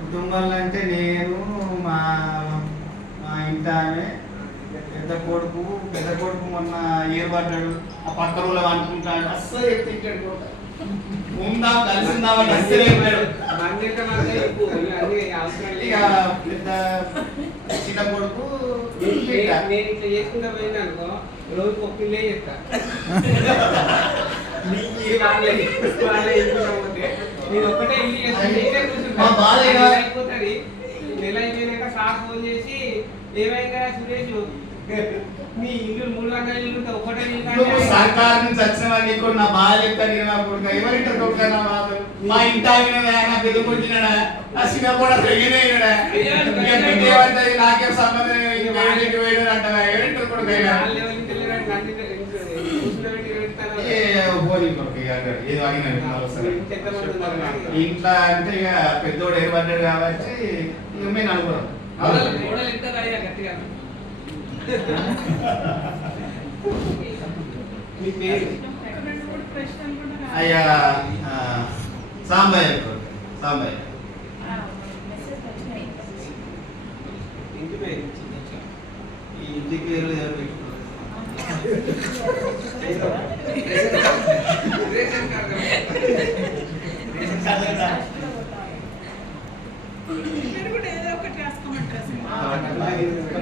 కుటుంబాలు అంటే నేను మా మా ఇంటి ఆమె పెద్ద కొడుకు మొన్న ఏర్పడ్డాడు ఆ పక్క రోజులు అనుకుంటాడు అస్సలు ఎత్తిట్టాడు ఉందాం కలిసి ఉందామని అస్సలు చెప్పాడు. ఇక పెద్ద చిన్న కొడుకు నేను ఇట్లా చేసుకుంటా పోయింది అనుకో రోజు ఒక పిల్లే చెప్తా నేను ఒక్కటే అయిపోతుంది. నెల అయిపోయినాక సార్ ఫోన్ చేసి ఏమైందా సురేష్ మీ ఇల్లు 300 ఇల్లు ఒకటే సర్కారు నుంచి వచ్చిన నీకు నా బాధ చెప్తాను నా కొడుకు ఎవరింటారు కొడుకు మా ఇంటి ఆయన పెద్ద కొట్టినాడా ఆ చిన్న కూడా పెరిగినాయినాడా నాకేం సంబంధం వేయడం అంటారా ఎవరింటారు కొడుకు ఏదో అడిగినాడు ఇంట్లో అంటే ఇక పెద్దోడు ఏర్పడ్డాడు కాబట్టి ఇక మేము అనుకున్నాం. అయ్యా సాంబయ్య ఈ ఇంటి పేరు ఏదో ఒకటి రాసుకోమంటారు.